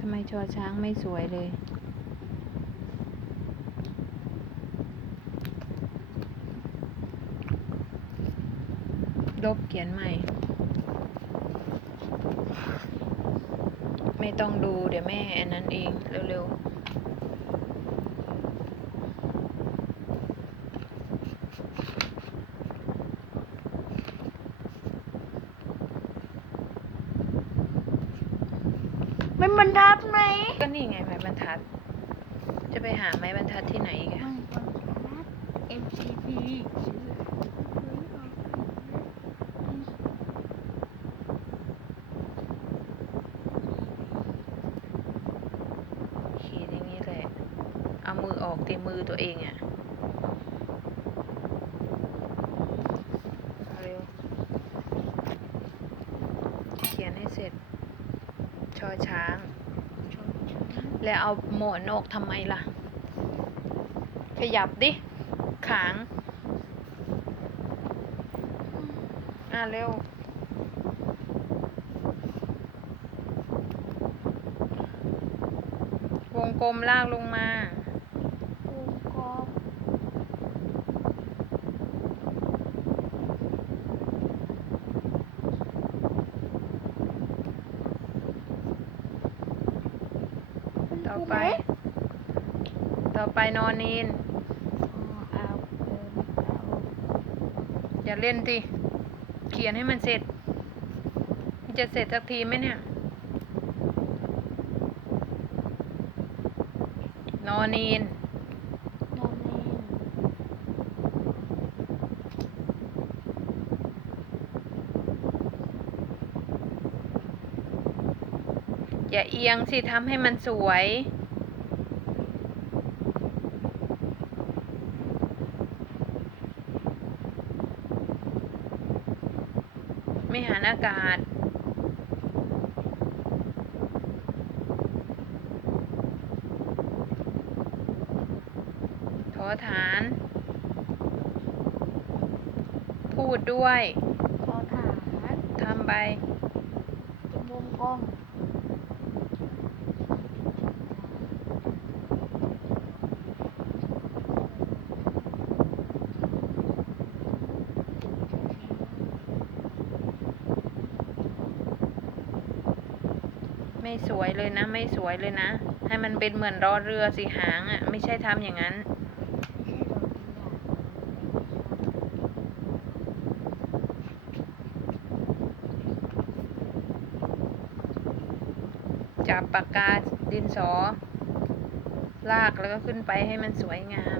ทำไมชอช้างไม่สวยเลย ลบเขียนใหม่ ไม่ต้องดูเดี๋ยวแม่อันนั้นเองเร็ว ไม่บรรทัดไหมๆก็นี่ไงไม้บรรทัด จะไปหาไม้บรรทัดที่ไหนอีกอะไม่บรรทัด MCP ขีดอย่างนี้แหละ เอามือออกตีมือตัวเองอะเอาเร็ว เขียนให้เสร็จ ชอช้าง แล้วเอาหมอนอกทำไมล่ะ ขยับดิ ขาง อ่าเร็ว วงกลมลากลงมา วงกลม ต่อ ไป ต่อไปนอนนีนเอาเออเอาอย่าเล่นดิเขียนให้มันเสร็จ มันจะเสร็จสักทีไหมเนี่ย นอนนีนโนเนม อย่าเอียงสิทำให้มันสวย ไม่หันอากาศทอฐาน พูดด้วย ขอฐานทำไปวงกลม ไม่สวยเลยนะ ไม่สวยเลยนะ ให้มันเป็นเหมือนรอเรือสีหางอะ่ะ ไม่ใช่ทำอย่างนั้น จับปากกาดินสอ ลากแล้วก็ขึ้นไปให้มันสวยงาม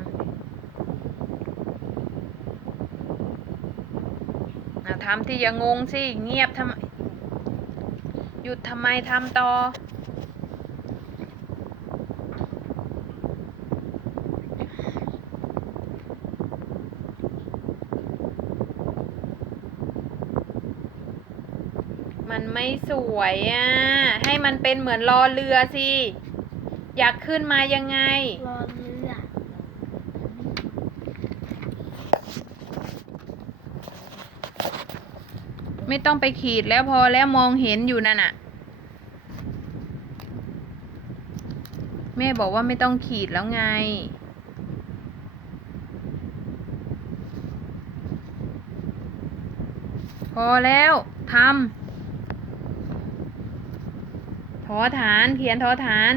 ทำที่อย่างงสิ เงียบทำ ยุดทำไมทำต่อ มันไม่สวยอะ ให้มันเป็นเหมือนรอเรือสิ อยากขึ้นมายังไงรอเรือ ไม่ต้องไปขีดแล้วพอแล้วมองเห็นอยู่นั่นน่ะ แม่บอกว่าไม่ต้องขีดแล้วไง พอแล้วทำทอฐานเขียนทอฐาน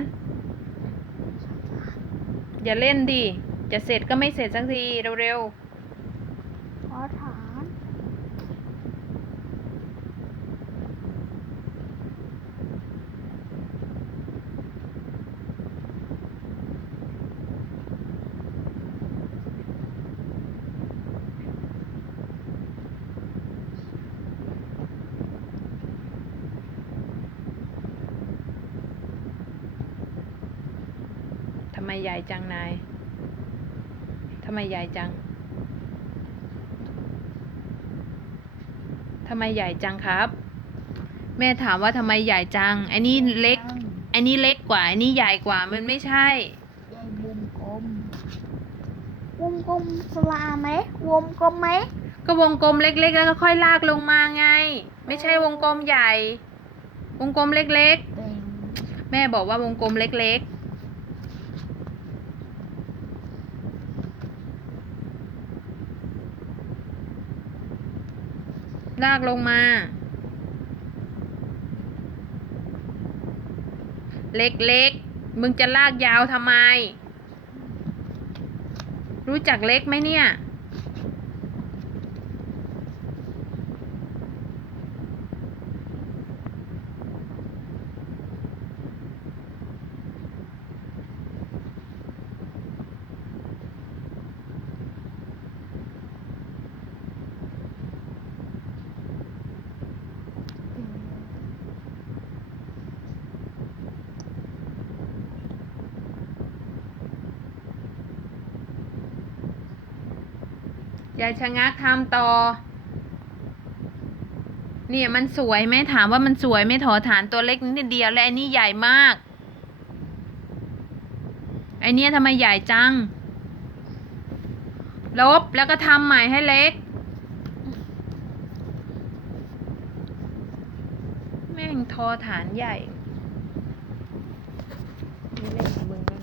อย่าเล่นดิ จะเสร็จก็ไม่เสร็จสักที เร็วขอฐาน ๆทำไมใหญ่จังนายทำไมใหญ่จังทำไมใหญ่จังครับ แม่ถามว่าทำไมใหญ่จังอันนี้เล็กอันนี้เล็กกว่าอันนี้ใหญ่กว่ามันไม่ใช่ใหญ่วงกลมวงกลมสลาไหมวงกลมไหมก็วงกลมเล็ก ๆ แล้วก็ค่อยลากลงมาไง ไม่ใช่วงกลมใหญ่ วงกลมเล็กเป็นๆแม่บอกว่าวงกลมเล็ก ๆ ลากลงมา เล็กๆ มึงจะลากยาวทำไม รู้จักเล็กไหมเนี่ย ยายชะงักทำต่อ เนี่ยมันสวยไหมถามว่ามันสวยไหมถอฐานตัวเล็กนิดเดียวและไอ้นี่ใหญ่มากไอเนี่ยทำไมใหญ่จัง ลบแล้วก็ทำใหม่ให้เล็ก แม่งทอฐานใหญ่